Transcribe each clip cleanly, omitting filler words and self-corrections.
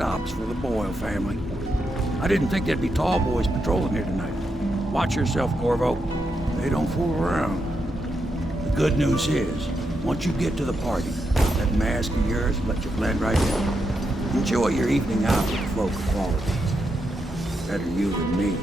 stops for the Boyle family. I didn't think there'd be tall boys patrolling here tonight. Watch yourself, Corvo. They don't fool around. The good news is, once you get to the party, that mask of yours will let you blend right in. Enjoy your evening out with folk of quality. Better you than me.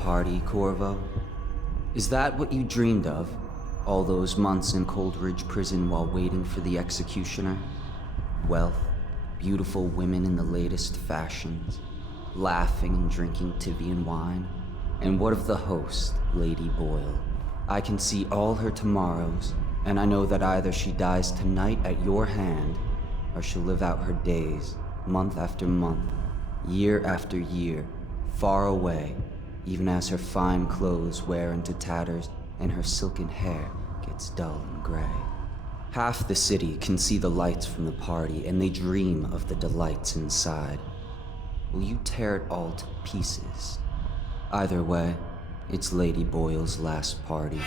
Party, Corvo? Is that what you dreamed of? All those months in Coldridge Prison while waiting for the executioner? Wealth, beautiful women in the latest fashions, laughing and drinking Tivian wine? And what of the host, Lady Boyle? I can see all her tomorrows, and I know that either she dies tonight at your hand, or she'll live out her days, month after month, year after year, far away, even as her fine clothes wear into tatters and her silken hair gets dull and gray. Half the city can see the lights from the party, and they dream of the delights inside. Will you tear it all to pieces? Either way, it's Lady Boyle's last party.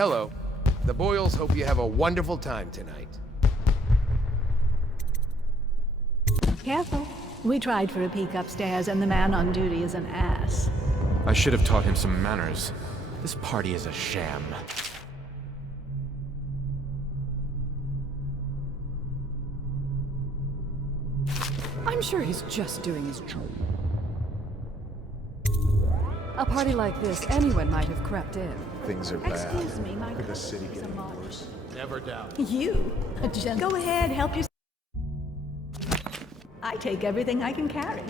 Hello. The Boyles hope you have a wonderful time tonight. Careful. We tried for a peek upstairs, and the man on duty is an ass. I should have taught him some manners. This party is a sham. I'm sure he's just doing his job. A party like this, anyone might have crept in. Things are bad. Excuse me, my Could the city get any March. worse? Never doubt. You? A gent. Go ahead, help yourself. I take everything I can carry.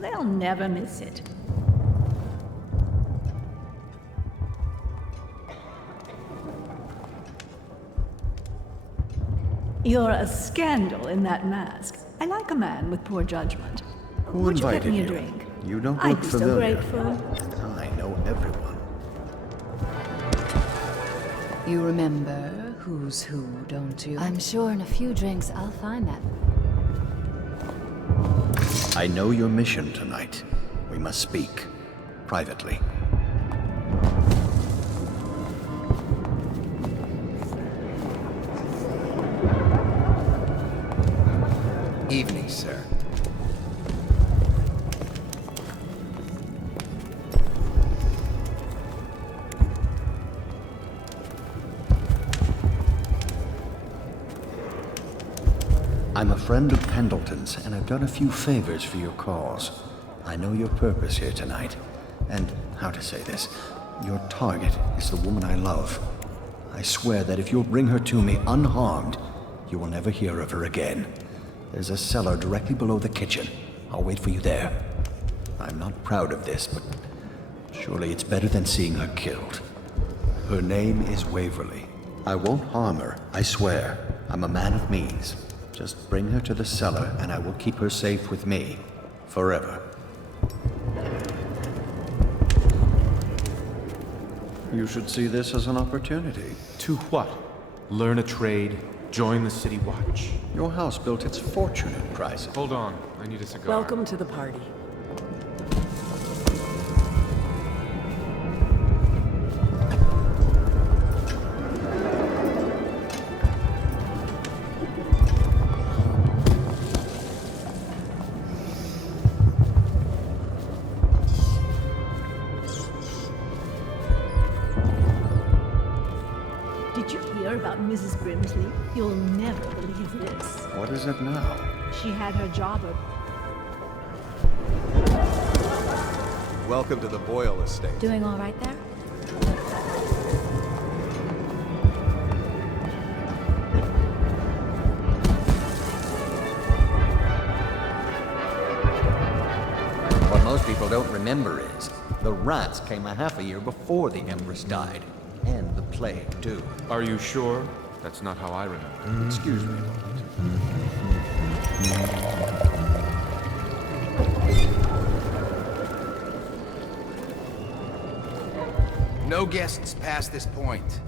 They'll never miss it. You're a scandal in that mask. I like a man with poor judgment. Who Would you get invited me a you? drink? You don't I'd look be so familiar. grateful. I know everyone. You remember who's who, don't you? I'm sure in a few drinks I'll find that. I know your mission tonight. We must speak. Privately. Evening, sir. I'm a friend of Pendleton's, and I've done a few favors for your cause. I know your purpose here tonight, and how to say this, your target is the woman I love. I swear that if you'll bring her to me unharmed, you will never hear of her again. There's a cellar directly below the kitchen. I'll wait for you there. I'm not proud of this, but surely it's better than seeing her killed. Her name is Waverly. I won't harm her, I swear. I'm a man of means. Just bring her to the cellar, and I will keep her safe with me. Forever. You should see this as an opportunity. To what? Learn a trade? Join the city watch? Your house built its fortune in prizes. Hold on, I need a cigar. Welcome to the party. Did you hear about Mrs. Brimsley? You'll never believe this. What is it now? She had her job Welcome to the Boyle estate. Doing all right there? What most people don't remember is, the rats came a half a year before the Empress died. And the plague, too. Are you sure? That's not how I remember. Excuse me a moment. No guests past this point.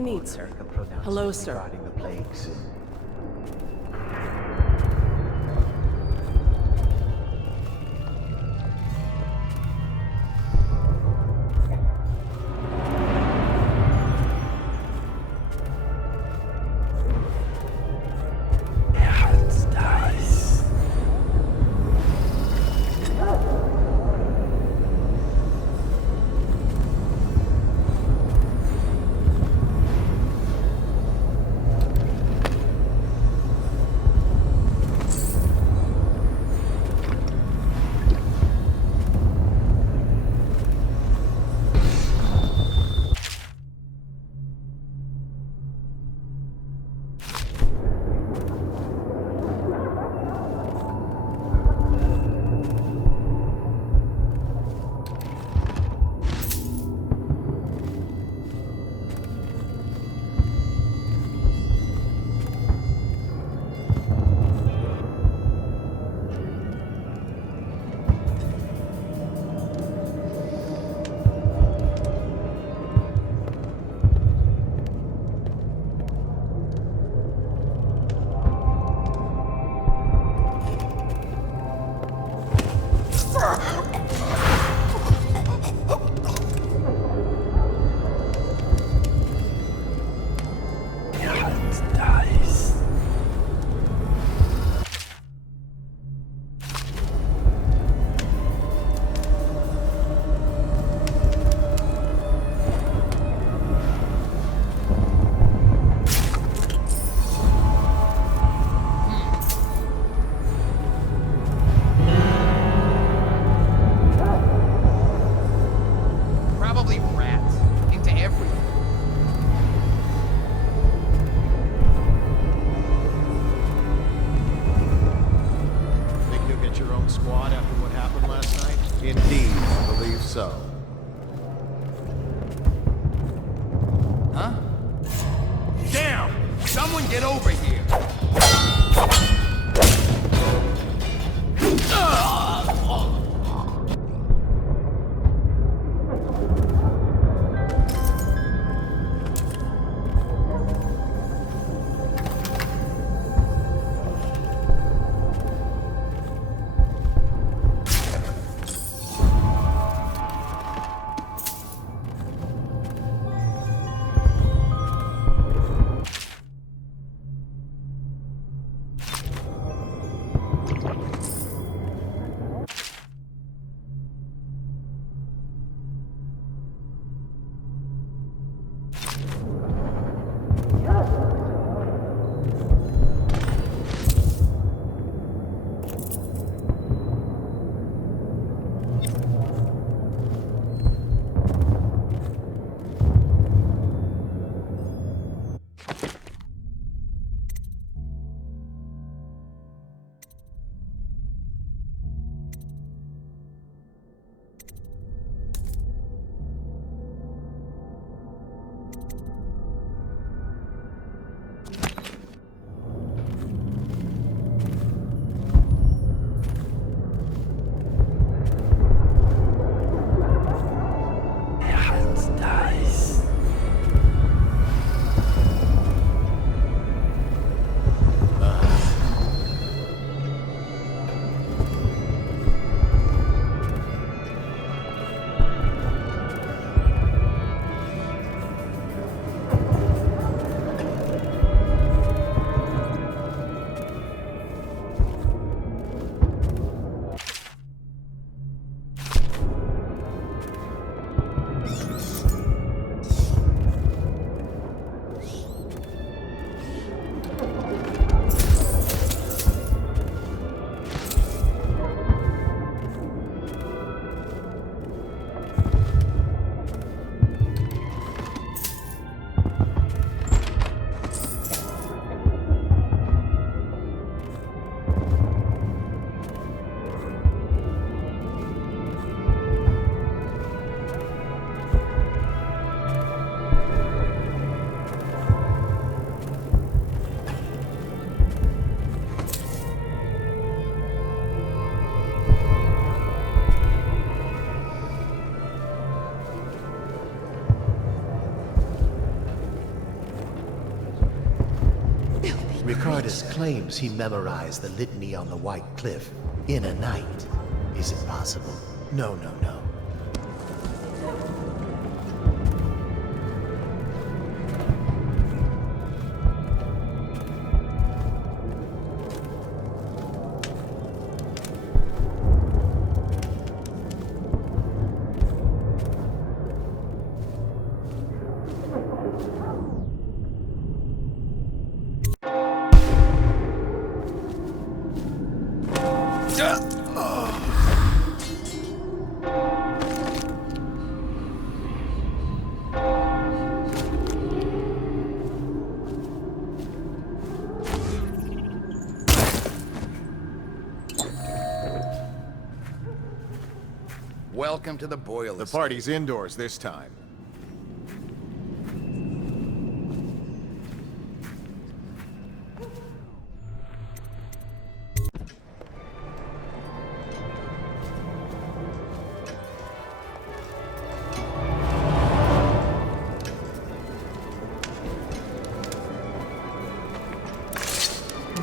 you need, sir? Hello, sir. artist claims he memorized the litany on the White Cliff in a night. Is it possible? No, no, no. Welcome to the Boyle The estate. party's indoors this time.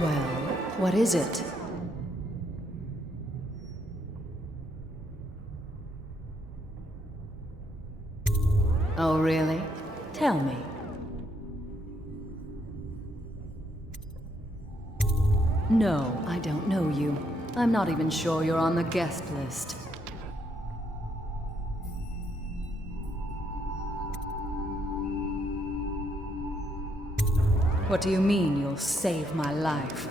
Well, what is it? Oh, really? Tell me. No, I don't know you. I'm not even sure you're on the guest list. What do you mean you'll save my life?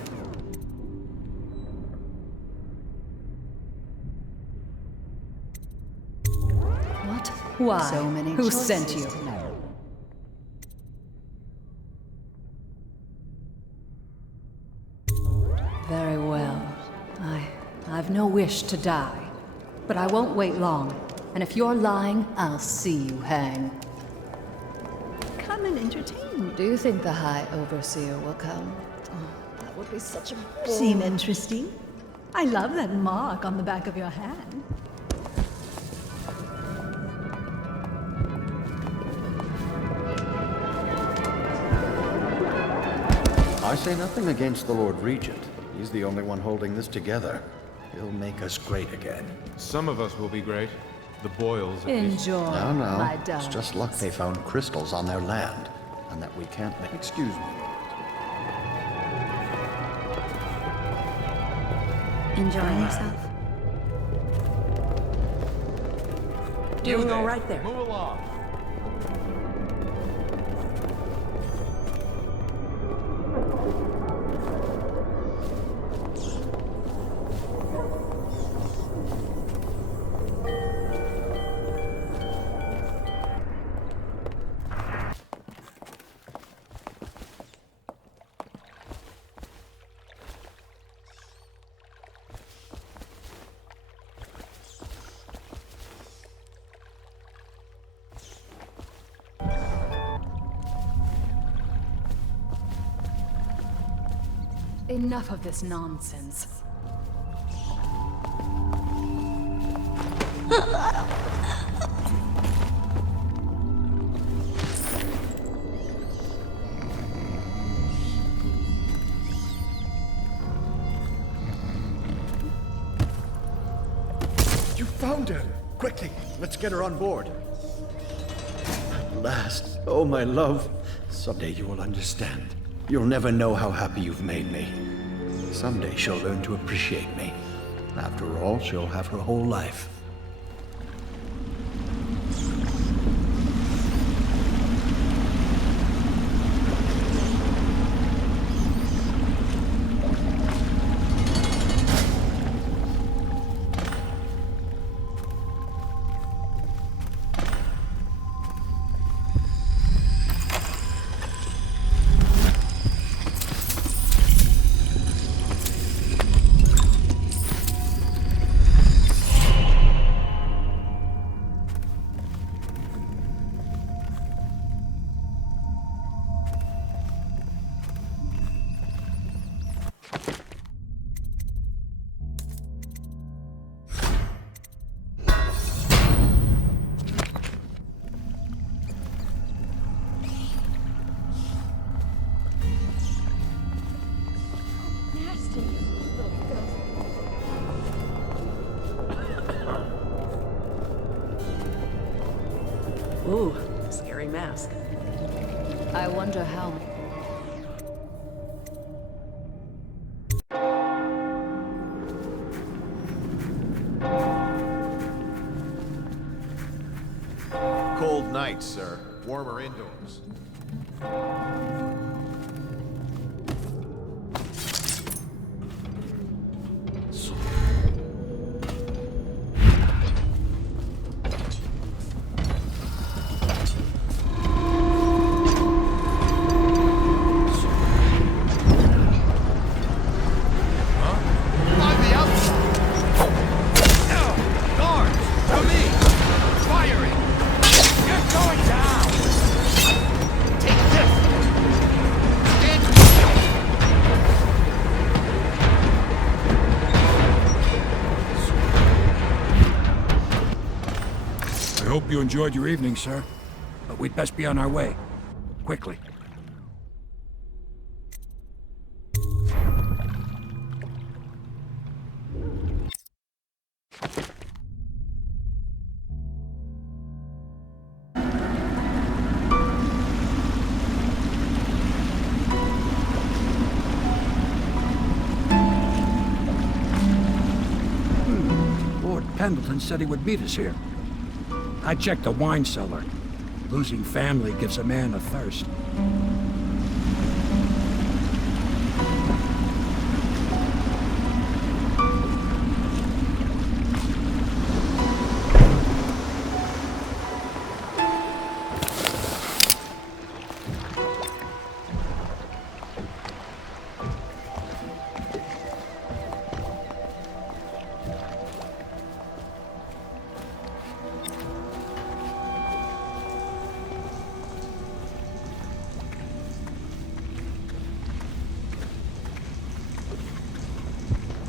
What? Why? So many Who sent choices you? to know. Very well. I've no wish to die. But I won't wait long. And if you're lying, I'll see you hang. Come and entertain me. Do you think the High Overseer will come? Oh, that would be such a bore. Seem interesting? I love that mark on the back of your hand. I say nothing against the Lord Regent. He's the only one holding this together. He'll make us great again. Some of us will be great. The Boyles, at least. Enjoy, No, no. my It's darling. just luck they found crystals on their land, and that we can't make. Excuse me. Enjoying yourself? Doing all right there. Move along. Enough of this nonsense. You found her! Quickly, let's get her on board. At last. Oh, my love. Someday you will understand. You'll never know how happy you've made me. Someday she'll learn to appreciate me. After all, she'll have her whole life. scary mask. I wonder how. Cold night, sir. Warmer indoors. I hope you enjoyed your evening, sir. But we'd best be on our way. Quickly. Lord Pendleton said he would meet us here. I checked the wine cellar. Losing family gives a man a thirst.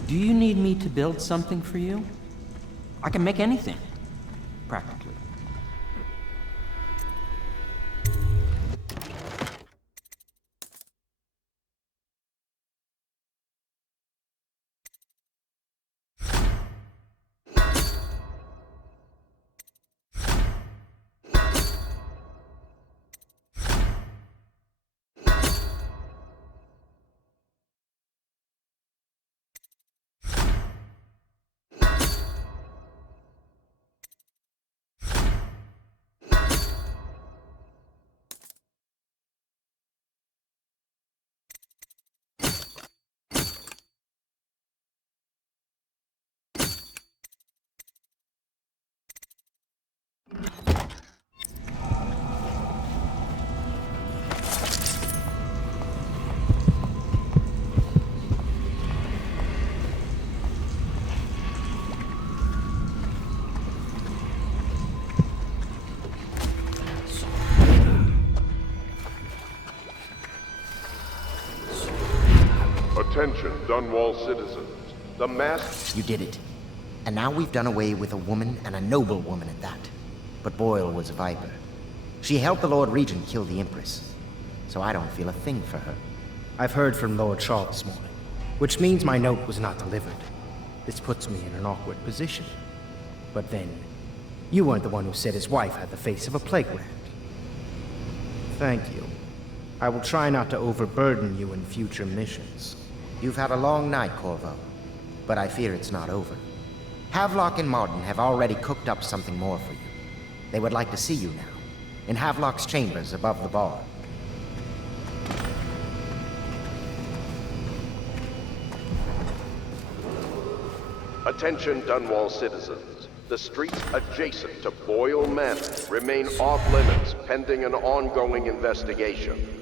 Do you need me to build something for you? I can make anything, practically. Attention, Dunwall citizens. The mask... You did it. And now we've done away with a woman, and a noble woman at that. But Boyle was a viper. She helped the Lord Regent kill the Empress. So I don't feel a thing for her. I've heard from Lord Shaw this morning, which means my note was not delivered. This puts me in an awkward position. But then, you weren't the one who said his wife had the face of a playground. Thank you. I will try not to overburden you in future missions. You've had a long night, Corvo. But I fear it's not over. Havelock and Martin have already cooked up something more for you. They would like to see you now, in Havelock's chambers above the bar. Attention, Dunwall citizens. The streets adjacent to Boyle Manor remain off-limits pending an ongoing investigation.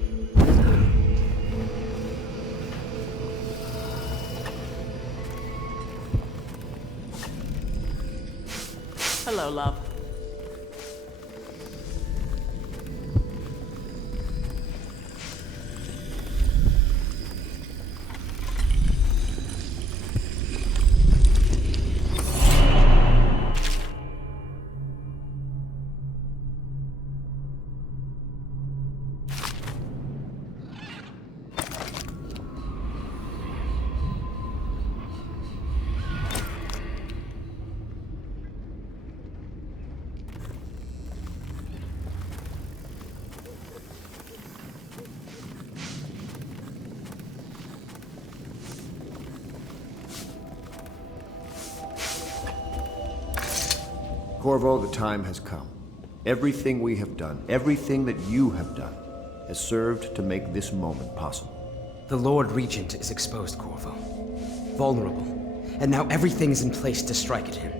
Hello, love. Corvo, the time has come. Everything we have done, everything that you have done, has served to make this moment possible. The Lord Regent is exposed, Corvo. Vulnerable. And now everything is in place to strike at him.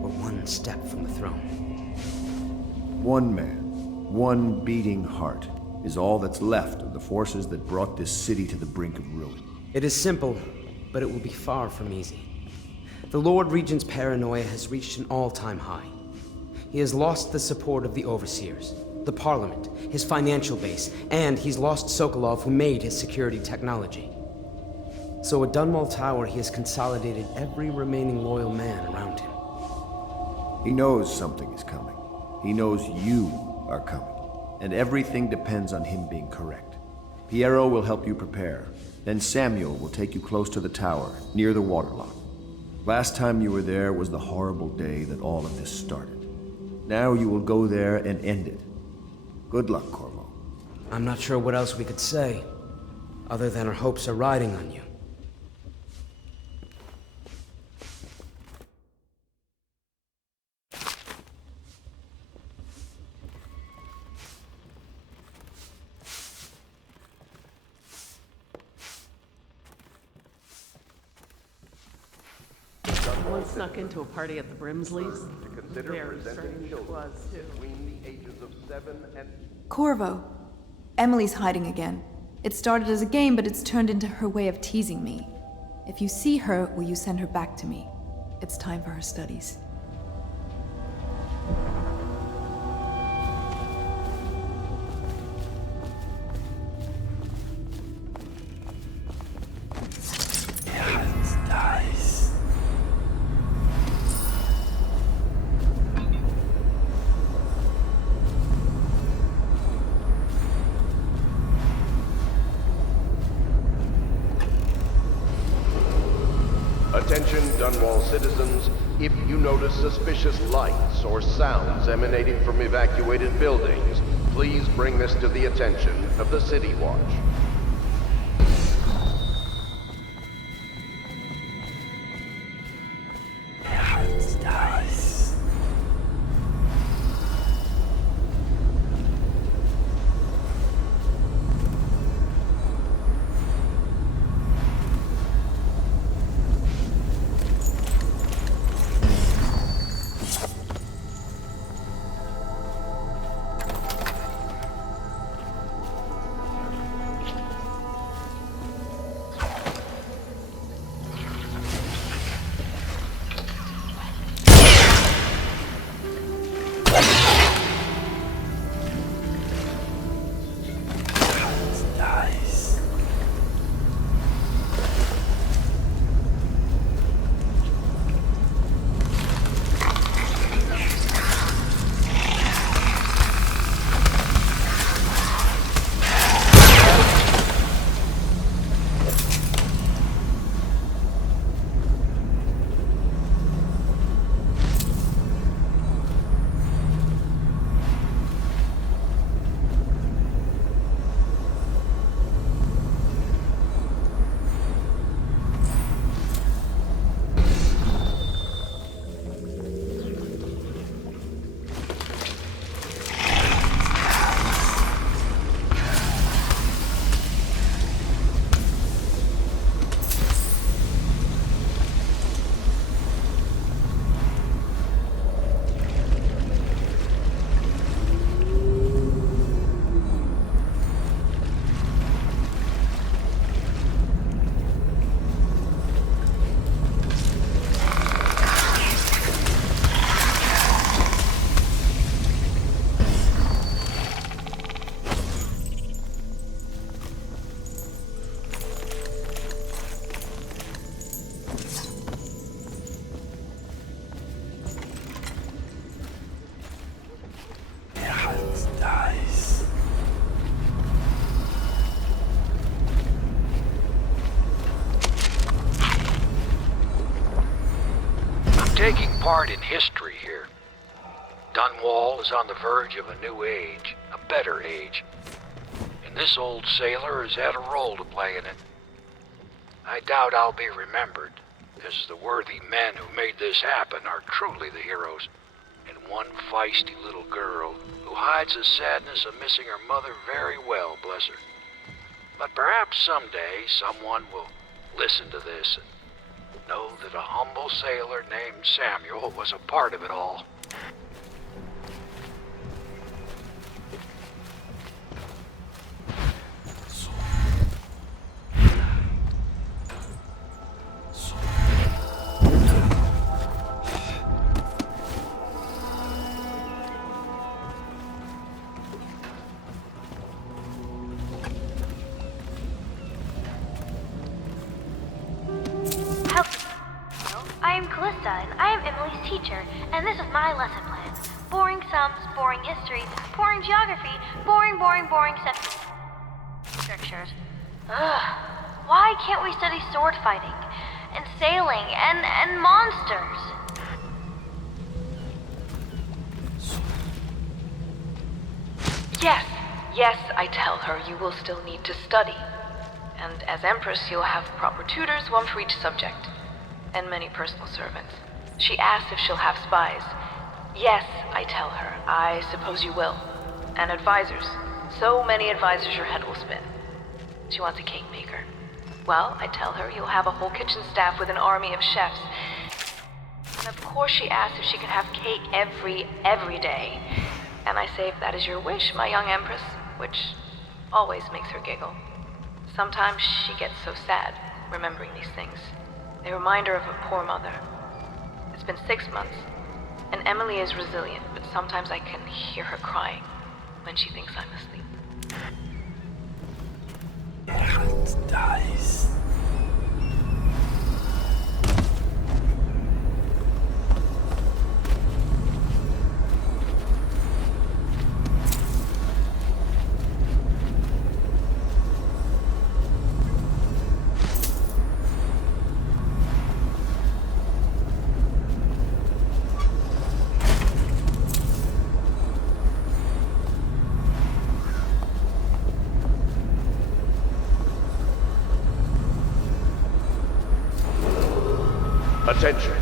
We're one step from the throne. One man, one beating heart, is all that's left of the forces that brought this city to the brink of ruin. It is simple, but it will be far from easy. The Lord Regent's paranoia has reached an all-time high. He has lost the support of the overseers, the Parliament, his financial base, and he's lost Sokolov, who made his security technology. So at Dunwall Tower, he has consolidated every remaining loyal man around him. He knows something is coming. He knows you are coming. And everything depends on him being correct. Piero will help you prepare. Then Samuel will take you close to the tower, near the waterlock. Last time you were there was the horrible day that all of this started. Now you will go there and end it. Good luck, Corvo. I'm not sure what else we could say, other than our hopes are riding on you. One snuck into a party at the Brimsleys. Very strange it was, too. Between the ages of 7 and... Corvo. Emily's hiding again. It started as a game, but it's turned into her way of teasing me. If you see her, will you send her back to me? It's time for her studies. Attention Dunwall citizens, if you notice suspicious lights or sounds emanating from evacuated buildings, please bring this to the attention of the City Watch. Taking part in history here. Dunwall is on the verge of a new age, a better age. And this old sailor has had a role to play in it. I doubt I'll be remembered, as the worthy men who made this happen are truly the heroes. one feisty little girl who hides the sadness of missing her mother very well, bless her. But perhaps someday someone will listen to this and know that a humble sailor named Samuel was a part of it all. Teacher, and this is my lesson plan. Boring sums, boring history, boring geography, boring scriptures. Ugh. Why can't we study sword fighting, and sailing, and monsters? Yes, I tell her you will still need to study. And as Empress, you'll have proper tutors, one for each subject, and many personal servants. She asks if she'll have spies. Yes, I tell her. I suppose you will. And advisors. So many advisors your head will spin. She wants a cake maker. Well, I tell her you'll have a whole kitchen staff with an army of chefs. And of course she asks if she can have cake every day. And I say if that is your wish, my young Empress, which always makes her giggle. Sometimes she gets so sad, remembering these things. They remind her of her poor mother. It's been 6 months, and Emily is resilient, but sometimes I can hear her crying when she thinks I'm asleep. Dice. Attention!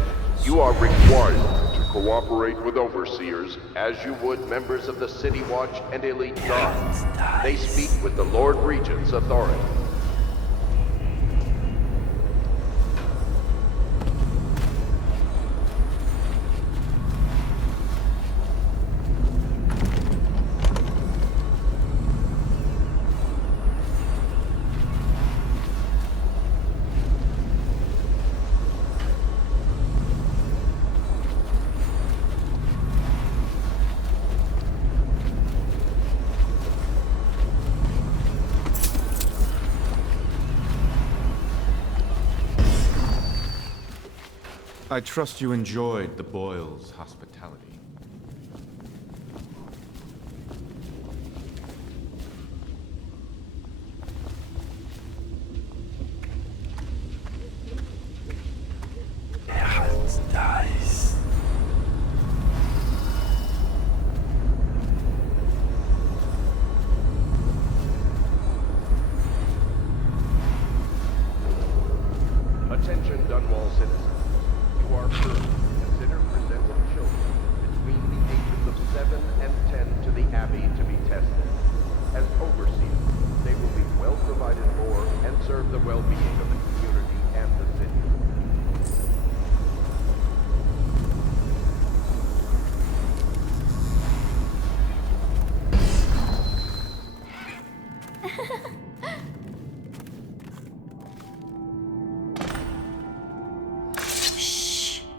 You are required to cooperate with overseers as you would members of the City Watch and Elite Guard. They speak with the Lord Regent's authority. I trust you enjoyed the Boyle's hospitality. Dice. Attention, Dunwall citizens. You are urged to consider presenting children between the ages of 7 and 10 to the Abbey to be tested. As overseers, they will be well provided for and serve the well-being of the community and the city.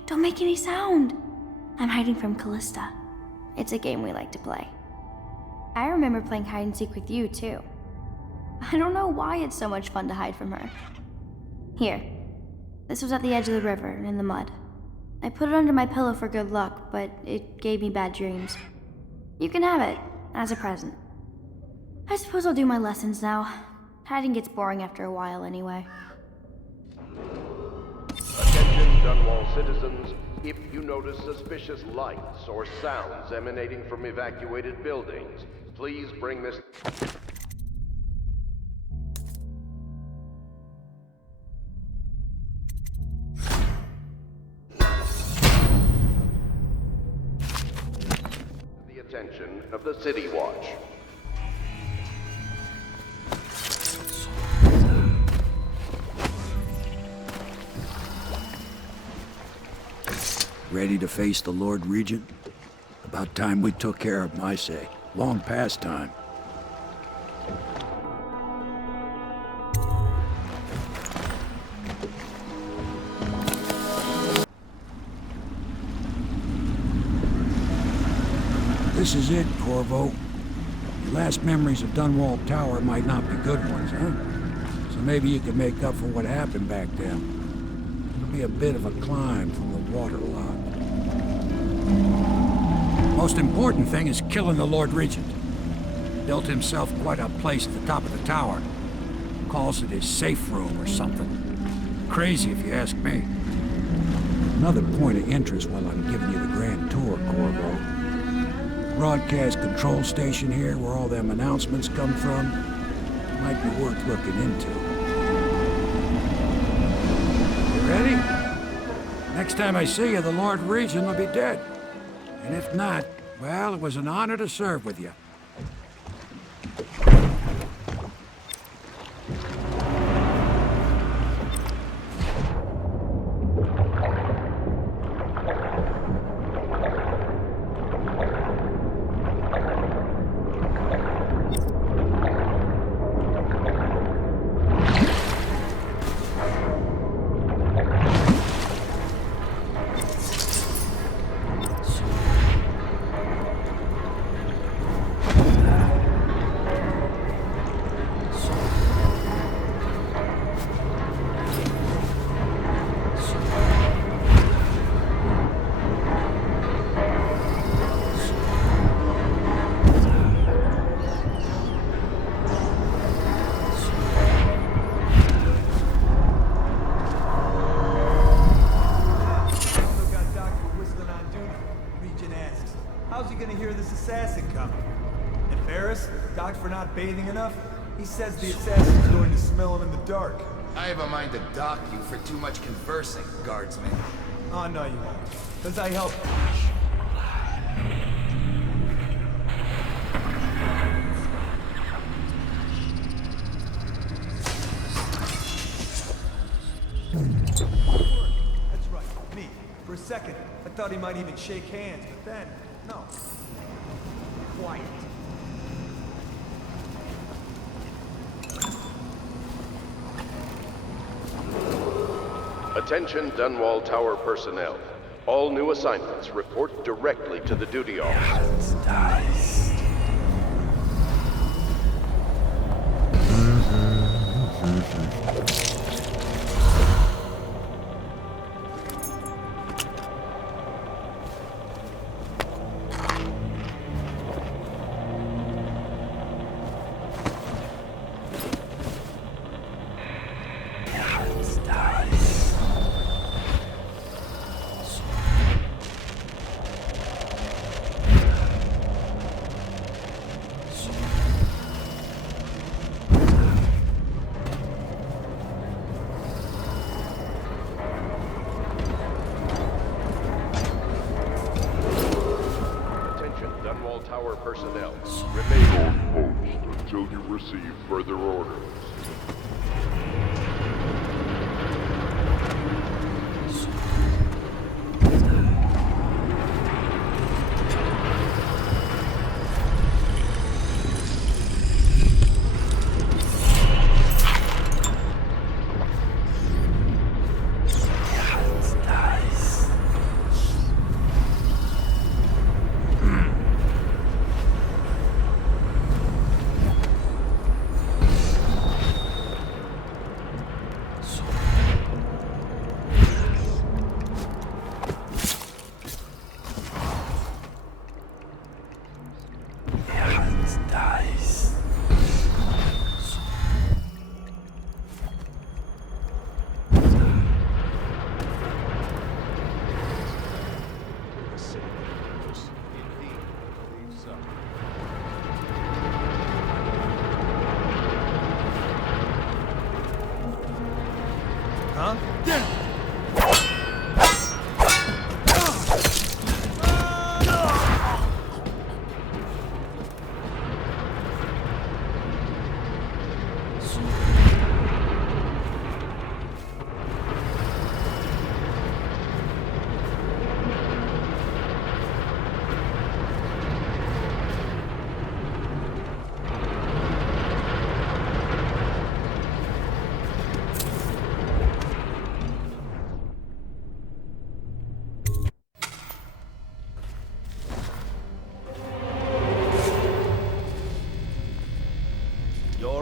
Don't make any sound. I'm hiding from Callista. It's a game we like to play. I remember playing hide and seek with you, too. I don't know why it's so much fun to hide from her. Here. This was at the edge of the river, in the mud. I put it under my pillow for good luck, but it gave me bad dreams. You can have it, as a present. I suppose I'll do my lessons now. Hiding gets boring after a while, anyway. Attention, Dunwall citizens. If you notice suspicious lights or sounds emanating from evacuated buildings, please bring this... attention of the City Watch. Ready to face the Lord Regent? About time we took care of my say. Long past time. This is it, Corvo. Your last memories of Danwalл Tower might not be good ones, huh? So maybe you can make up for what happened back then. It'll be a bit of a climb from the waterlock. Most important thing is killing the Lord Regent. Built himself quite a place at the top of the tower. Calls it his safe room or something. Crazy if you ask me. Another point of interest while I'm giving you the grand tour, Corvo. Broadcast control station here where all them announcements come from. Might be worth looking into. You ready? Next time I see you, the Lord Regent will be dead. And if not, well, it was an honor to serve with you. Bathing enough? He says the assassin's going to smell him in the dark. I have a mind to dock you for too much conversing, guardsman. Oh, no, you won't. Because I help. That's right, me. For a second, I thought he might even shake hands, but then, no. Quiet. Attention Danwalll Tower personnel. All new assignments report directly to the duty officer. Nice. Personnel, remain on post until you receive further orders.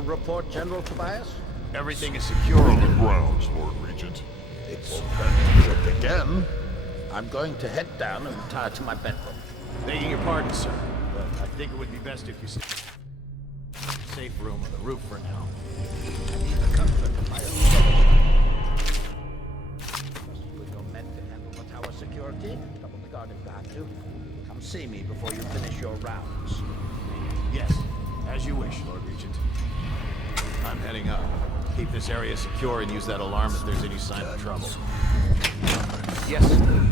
report, General Tobias? Everything is secure on the grounds, Lord Regent. It's hurt again. I'm going to head down and retire to my bedroom. Begging your pardon, sir, but I think it would be best if you stay in the safe room on the roof for now. I need the comfort of my own bed. Possibly you're meant to handle the tower security. Double the guard if I have to. Come see me before you finish your rounds. Yes, as you wish, Lord Regent. I'm heading up. Keep this area secure and use that alarm if there's any sign of trouble. Yes, sir.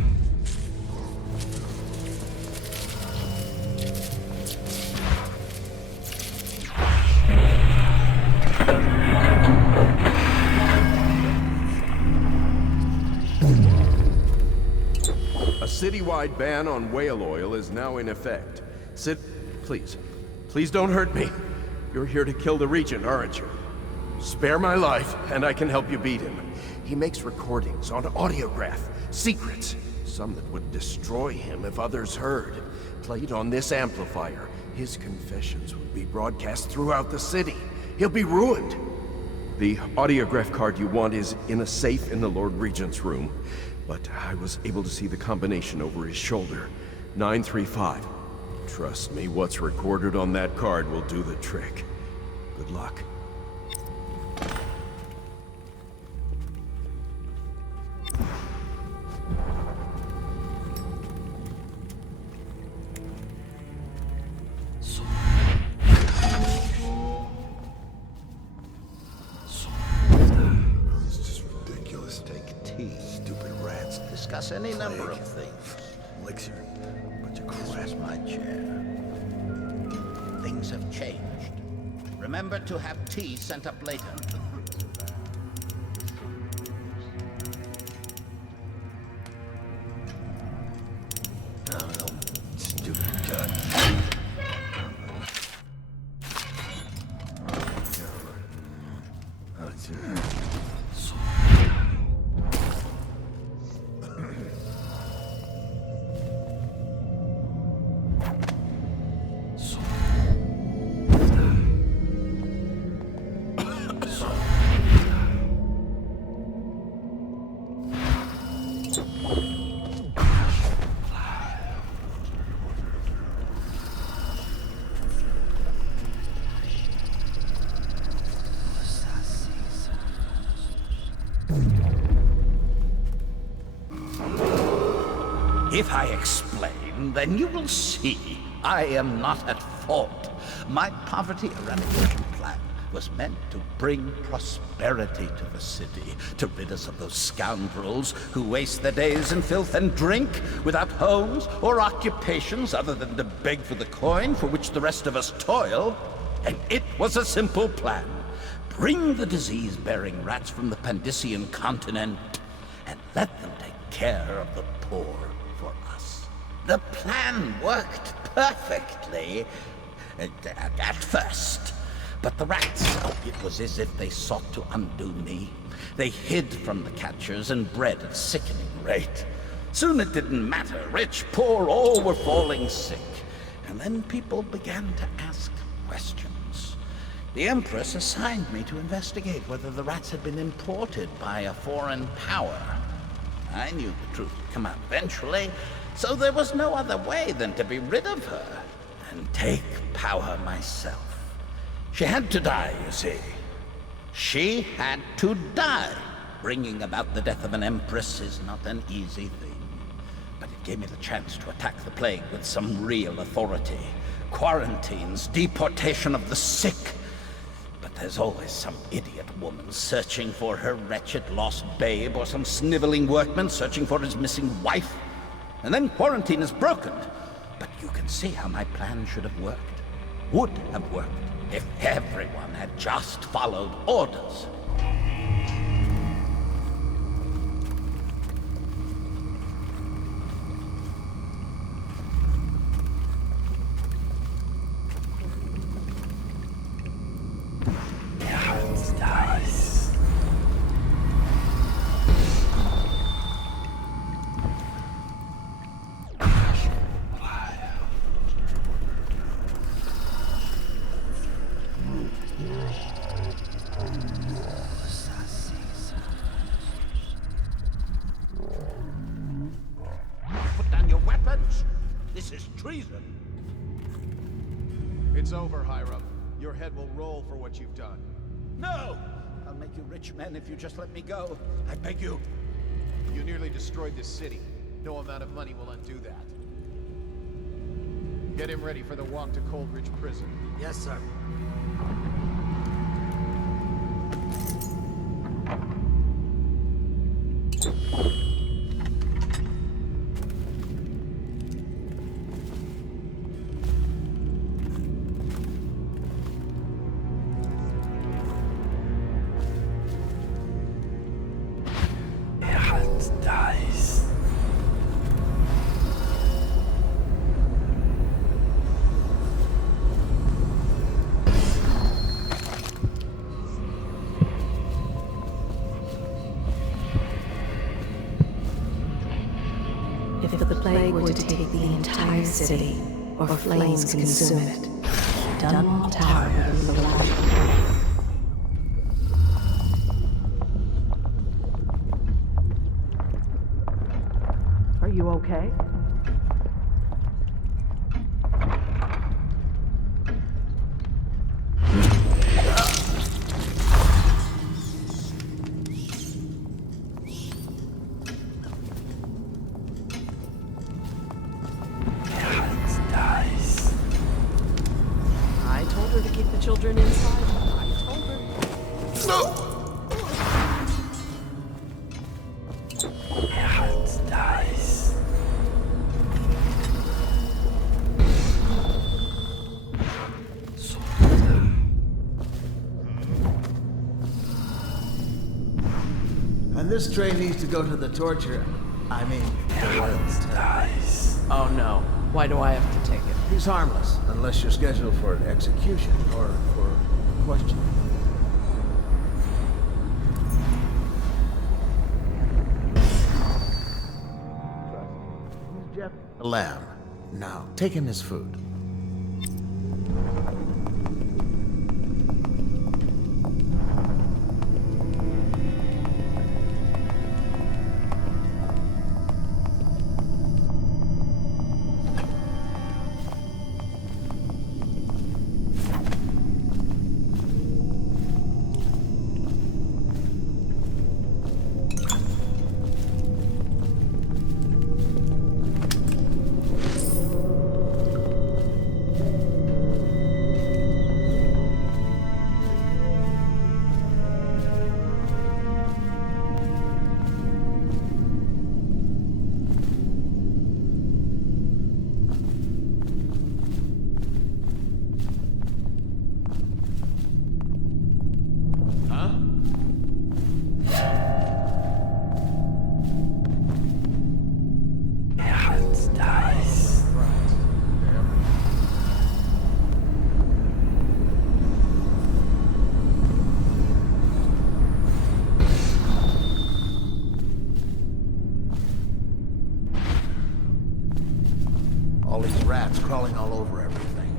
A citywide ban on whale oil is now in effect. Please don't hurt me. You're here to kill the Regent, aren't you? Spare my life, and I can help you beat him. He makes recordings on audiograph, secrets, some that would destroy him if others heard. Played on this amplifier, his confessions would be broadcast throughout the city. He'll be ruined. The audiograph card you want is in a safe in the Lord Regent's room, but I was able to see the combination over his shoulder. 935. Trust me, what's recorded on that card will do the trick. Good luck. Discuss any number of things. Elixir. Bunch of crap. My chair. Things have changed. Remember to have tea sent up later. Stupid gun. If I explain, then you will see I am not at fault. My poverty eradication plan was meant to bring prosperity to the city, to rid us of those scoundrels who waste their days in filth and drink, without homes or occupations other than to beg for the coin for which the rest of us toil. And it was a simple plan. Bring the disease-bearing rats from the Pandician continent and let them take care of the poor for us. The plan worked perfectly at first. But the rats, it was as if they sought to undo me. They hid from the catchers and bred at sickening rate. Soon it didn't matter. Rich, poor, all were falling sick. And then people began to ask questions. The Empress assigned me to investigate whether the rats had been imported by a foreign power. I knew the truth would come out eventually, so there was no other way than to be rid of her and take power myself. She had to die, you see. She had to die. Bringing about the death of an empress is not an easy thing. But it gave me the chance to attack the plague with some real authority. Quarantines, deportation of the sick. But there's always some idiot woman searching for her wretched lost babe, or some sniveling workman searching for his missing wife. And then quarantine is broken. But you can see how my plan should have worked. Would have worked. If everyone had just followed orders. Nice. traitors! This is treason! It's over, Hiram. Your head will roll for what you've done. No! I'll make you rich men if you just let me go. I beg you. You nearly destroyed this city. No amount of money will undo that. Get him ready for the walk to Coldridge Prison. Yes, sir. If the plague were to take the entire city, or flames consume it, Danwall Tower would be the last. Are you okay? I told her to keep the children inside. I told her. No! And this train needs to go to the torture. I mean, dies. Oh no. Why do I have to take it? He's harmless, unless you're scheduled for an execution or for questioning. Jeff? The lamb. Now, take him his food. All these rats crawling all over everything.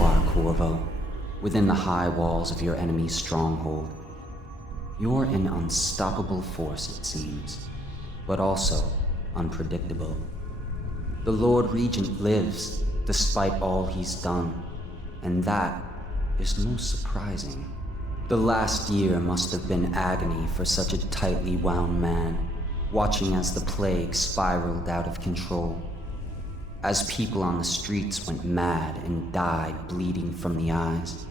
are, Corvo, within the high walls of your enemy's stronghold. You're an unstoppable force, it seems, but also unpredictable. The Lord Regent lives, despite all he's done, and that is most surprising. The last year must have been agony for such a tightly wound man, watching as the plague spiraled out of control. As people on the streets went mad and died bleeding from the eyes,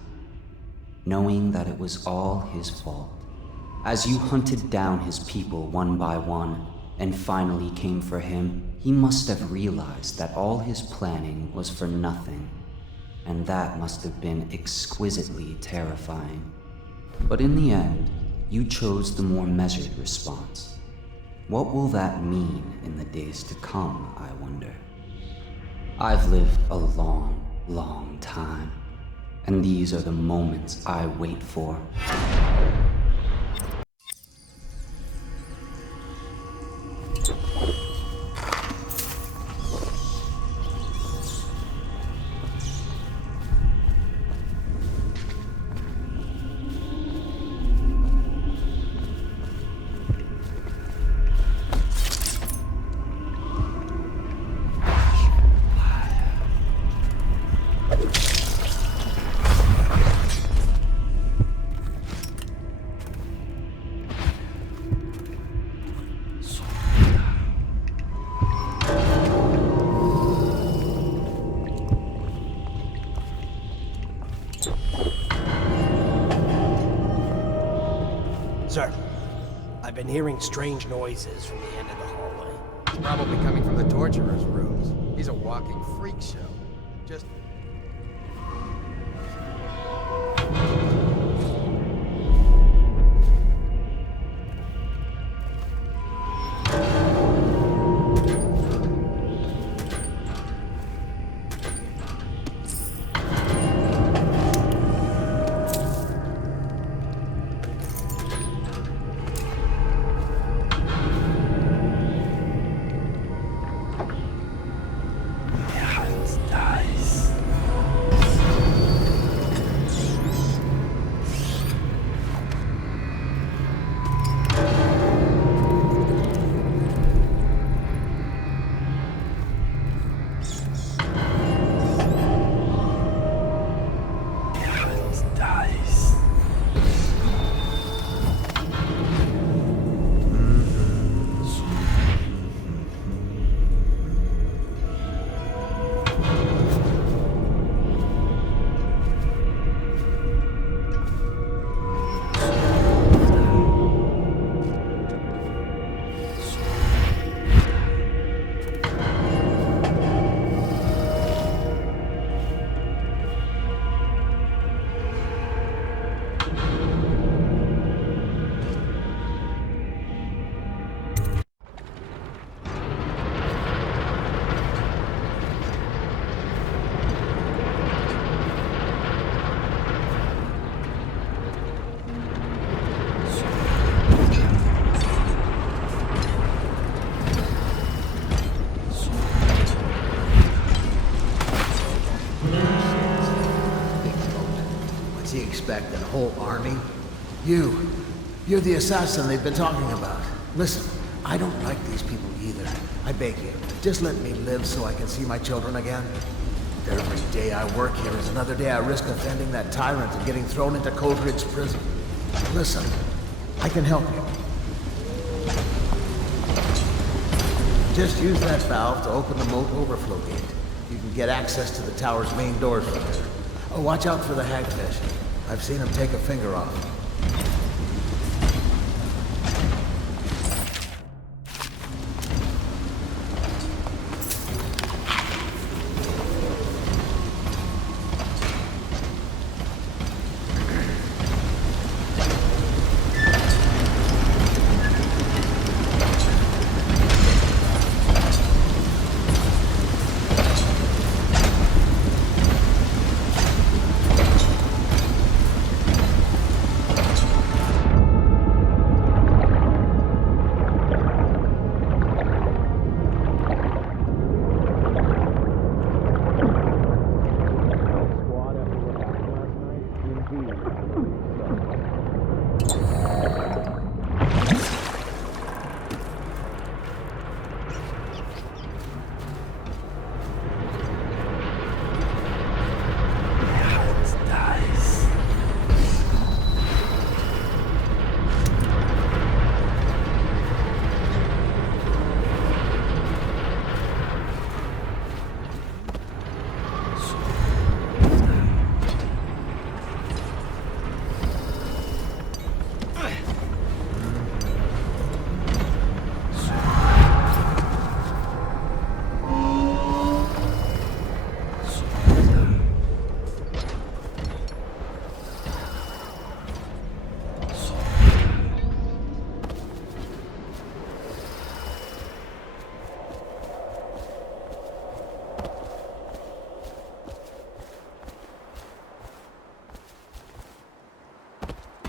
knowing that it was all his fault. As you hunted down his people one by one and finally came for him, he must have realized that all his planning was for nothing, and that must have been exquisitely terrifying. But in the end, you chose the more measured response. What will that mean in the days to come, I wonder? I've lived a long, long time, and these are the moments I wait for. Sir, I've been hearing strange noises from the end of the hallway. It's probably coming from the torturer's rooms. He's a walking freak show. Just... What's he expecting, a whole army? You're the assassin they've been talking about. Listen, I don't like these people either. I beg you, just let me live so I can see my children again. Every day I work here is another day I risk offending that tyrant and getting thrown into Coldridge prison. Listen, I can help you. Just use that valve to open the moat overflow gate. You can get access to the tower's main doors from there. Oh, watch out for the hagfish. I've seen him take a finger off.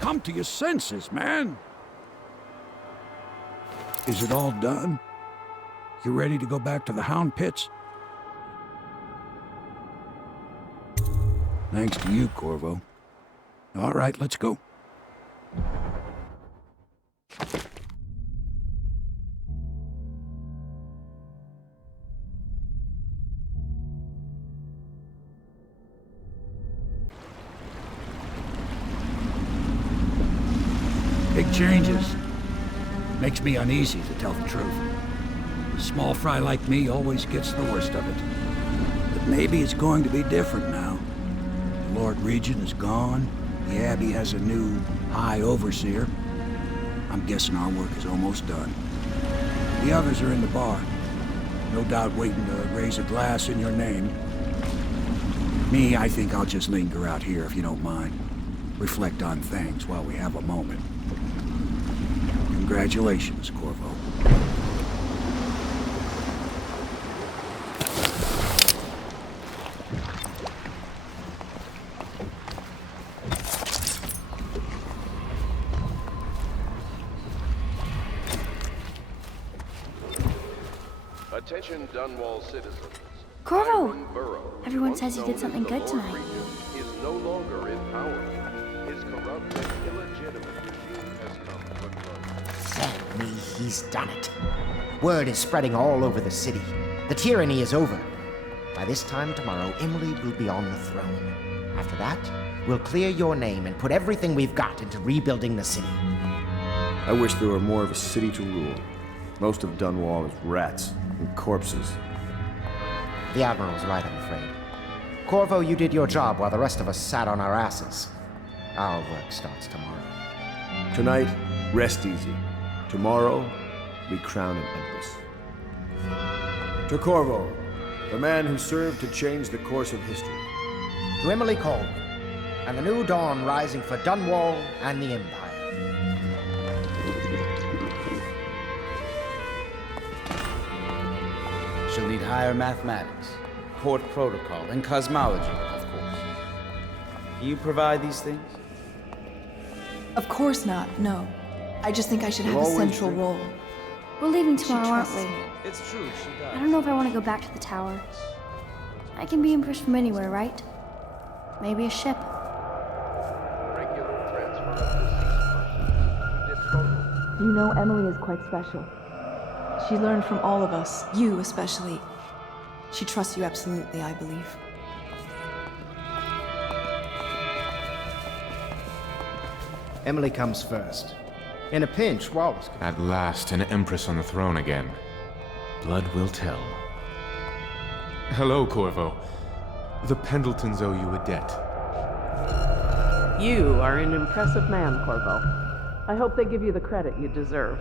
Come to your senses, man. Is it all done? You ready to go back to the Hound Pits? Thanks to you, Corvo. All right, let's go. Big changes. Makes me uneasy, to tell the truth. A small fry like me always gets the worst of it. But maybe it's going to be different now. The Lord Regent is gone. The Abbey has a new High Overseer. I'm guessing our work is almost done. The others are in the bar. No doubt waiting to raise a glass in your name. Me, I think I'll just linger out here if you don't mind. Reflect on things while we have a moment. Congratulations, Corvo. Attention Dunwall citizens. Corvo! Everyone says he did something good tonight. Is no longer in power. His corrupt and illegitimate regime has come to a close. Thank me, he's done it. Word is spreading all over the city. The tyranny is over. By this time tomorrow, Emily will be on the throne. After that, we'll clear your name and put everything we've got into rebuilding the city. I wish there were more of a city to rule. Most of Dunwall is rats and corpses. The Admiral's right, I'm afraid. Corvo, you did your job while the rest of us sat on our asses. Our work starts tomorrow. Tonight, rest easy. Tomorrow, we crown an empress. To Corvo, the man who served to change the course of history. To Emily Colm, and the new dawn rising for Dunwall and the Empire. She'll need higher mathematics, court protocol, and cosmology, of course. Do you provide these things? Of course not, no. I just think I should have a central role. We're leaving tomorrow, aren't we? It's true, she does. I don't know if I want to go back to the tower. I can be Empress from anywhere, right? Maybe a ship. You know Emily is quite special. She learned from all of us, you especially. She trusts you absolutely, I believe. Emily comes first. In a pinch, Wallace could... At last, an empress on the throne again. Blood will tell. Hello, Corvo. The Pendletons owe you a debt. You are an impressive man, Corvo. I hope they give you the credit you deserve.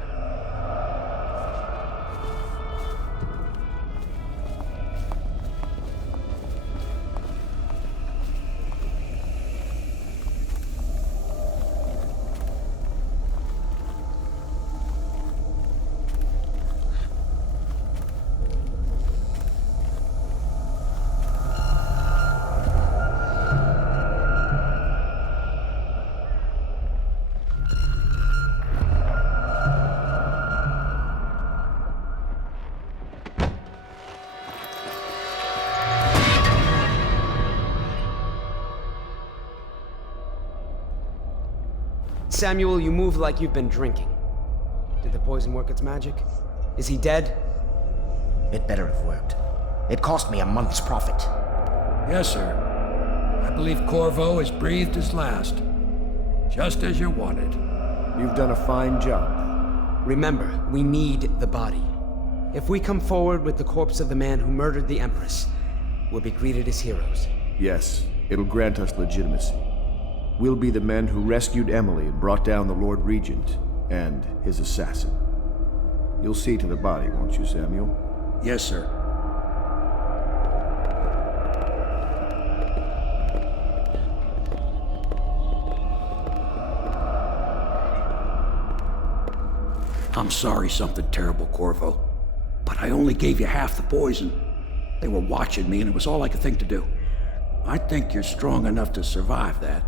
Samuel, you move like you've been drinking. Did the poison work its magic? Is he dead? It better have worked. It cost me a month's profit. Yes, sir. I believe Corvo has breathed his last. Just as you wanted. You've done a fine job. Remember, we need the body. If we come forward with the corpse of the man who murdered the Empress, we'll be greeted as heroes. Yes, it'll grant us legitimacy. We'll be the men who rescued Emily and brought down the Lord Regent and his assassin. You'll see to the body, won't you, Samuel? Yes, sir. I'm sorry something terrible, Corvo. But I only gave you half the poison. They were watching me and it was all I could think to do. I think you're strong enough to survive that.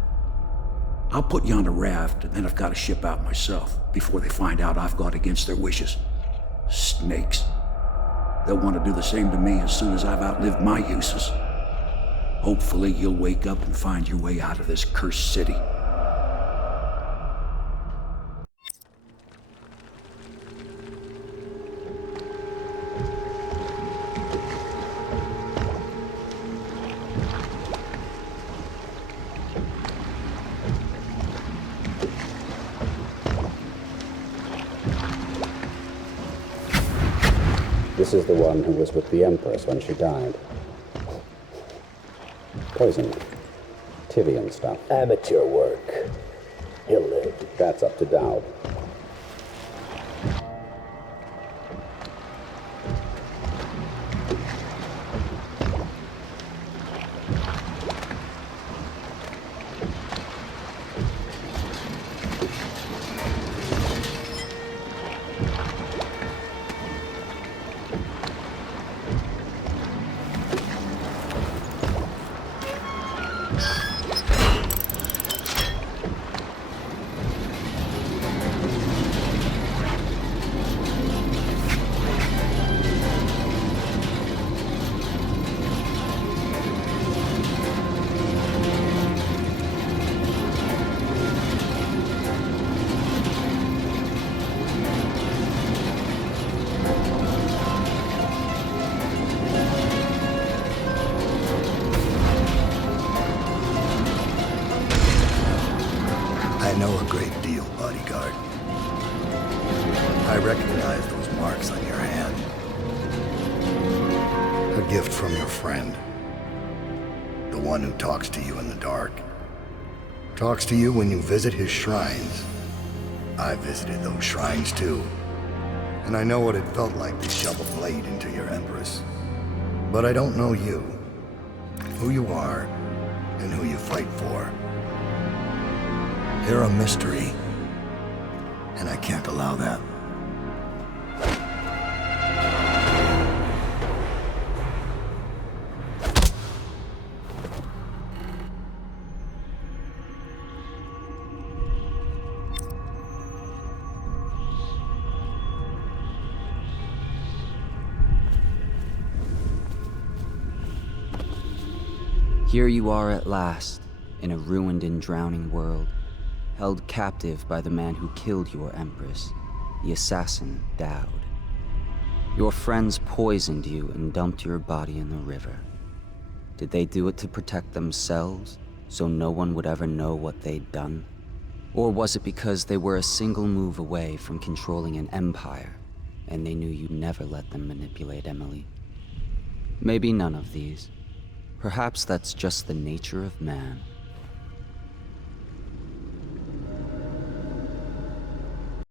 I'll put you on a raft and then I've got to ship out myself before they find out I've gone against their wishes. Snakes. They'll want to do the same to me as soon as I've outlived my uses. Hopefully you'll wake up and find your way out of this cursed city. This is the one who was with the Empress when she died. Poison. Tivian stuff. Amateur work. He'll live. That's up to Dowd. I know a great deal, bodyguard. I recognize those marks on your hand. A gift from your friend. The one who talks to you in the dark. Talks to you when you visit his shrines. I visited those shrines too. And I know what it felt like to shove a blade into your Empress. But I don't know you. Who you are, and who you fight for. You're a mystery, and I can't allow that. Here you are at last, in a ruined and drowning world. Held captive by the man who killed your Empress, the assassin, Dowd. Your friends poisoned you and dumped your body in the river. Did they do it to protect themselves, so no one would ever know what they'd done? Or was it because they were a single move away from controlling an empire, and they knew you'd never let them manipulate Emily? Maybe none of these. Perhaps that's just the nature of man.